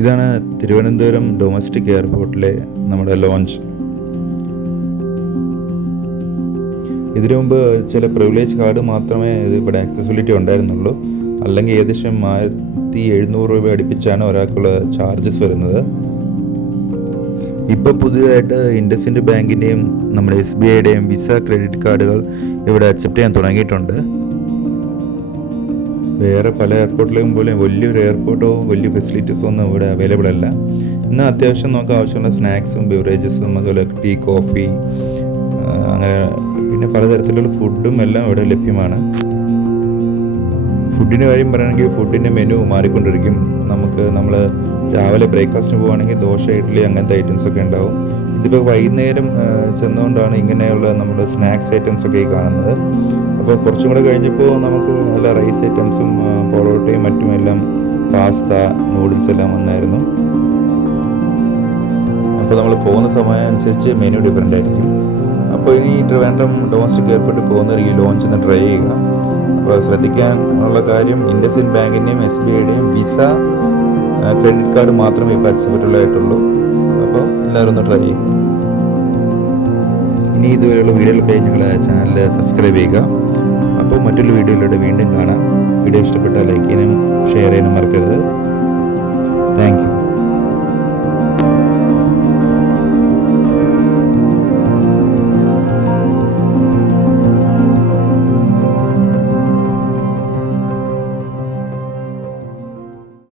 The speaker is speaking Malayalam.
ഇതാണ് തിരുവനന്തപുരം ഡൊമസ്റ്റിക് എയർപോർട്ടിലെ നമ്മുടെ ലോഞ്ച്. ഇതിനു മുമ്പ് ചില പ്രിവിലേജ് കാർഡ് മാത്രമേ ഇത് ഇവിടെ ആക്സസിബിലിറ്റി ഉണ്ടായിരുന്നുള്ളൂ. അല്ലെങ്കിൽ ഏകദേശം 1700 രൂപ അടുപ്പിച്ചാണ് ഒരാൾക്കുള്ള ചാർജസ് വരുന്നത്. ഇപ്പോൾ പുതിയതായിട്ട് ഇൻഡസിൻഡ് ബാങ്കിൻ്റെയും നമ്മുടെ SBIയുടെയും വിസ ക്രെഡിറ്റ് കാർഡുകൾ ഇവിടെ അക്സെപ്റ്റ് ചെയ്യാൻ തുടങ്ങിയിട്ടുണ്ട്. വേറെ പല എയർപോർട്ടിലും പോലെ വലിയൊരു എയർപോർട്ടോ വലിയ ഫെസിലിറ്റീസോ ഒന്നും ഇവിടെ അവൈലബിൾ അല്ല. എന്നാൽ അത്യാവശ്യം നമുക്ക് ആവശ്യമുള്ള സ്നാക്സും ബിവറേജസും അതുപോലെ ടീ, കോഫി, അങ്ങനെ പിന്നെ പലതരത്തിലുള്ള ഫുഡും എല്ലാം ഇവിടെ ലഭ്യമാണ്. ഫുഡിൻ്റെ കാര്യം പറയുകയാണെങ്കിൽ ഫുഡിൻ്റെ മെനു മാറിക്കൊണ്ടിരിക്കും. നമ്മൾ രാവിലെ ബ്രേക്ക്ഫാസ്റ്റിന് പോവുകയാണെങ്കിൽ ദോശ, ഇഡ്ഡലി അങ്ങനത്തെ ഐറ്റംസൊക്കെ ഉണ്ടാവും. ഇതിപ്പോൾ വൈകുന്നേരം ചെന്നുകൊണ്ടാണ് ഇങ്ങനെയുള്ള നമ്മുടെ സ്നാക്സ് ഐറ്റംസൊക്കെ ഈ കാണുന്നത്. അപ്പോൾ കുറച്ചും കൂടെ കഴിഞ്ഞപ്പോൾ നമുക്ക് നല്ല റൈസ് ഐറ്റംസും പൊറോട്ടയും മറ്റുമെല്ലാം, പാസ്ത, നൂഡിൽസ് എല്ലാം വന്നായിരുന്നു. അപ്പോൾ നമ്മൾ പോകുന്ന സമയം അനുസരിച്ച് മെനു ഡിഫറെൻ്റ് ആയിരിക്കും. അപ്പോൾ ഇനി ട്രിവാൻഡ്രം ഡൊമസ്റ്റിക് എയർപോർട്ടിൽ പോകുന്നവർ ഈ ലോഞ്ച് ഒന്ന് ട്രൈ ചെയ്യുക. അപ്പോൾ ശ്രദ്ധിക്കാനുള്ള കാര്യം, ഇൻഡസിൻഡ് ബാങ്കിൻ്റെയും SBIയുടെയും വിസ ക്രെഡിറ്റ് കാർഡ് മാത്രമേ ഇപ്പോൾ അക്സെപ്റ്റബിൾ ആയിട്ടുള്ളൂ. അപ്പോൾ എല്ലാവരും ഒന്ന് ട്രൈ ചെയ്യുക. ഇനി ഇതുവരെയുള്ള വീഡിയോകളൊക്കെ ഞങ്ങളുടെ ചാനൽ സബ്സ്ക്രൈബ് ചെയ്യുക. അപ്പോൾ മറ്റൊരു വീഡിയോയിലൂടെ വീണ്ടും കാണാം. വീഡിയോ ഇഷ്ടപ്പെട്ടാൽ ലൈക്ക് ചെയ്യാനും ഷെയർ ചെയ്യാനും മറക്കരുത്. Thank you.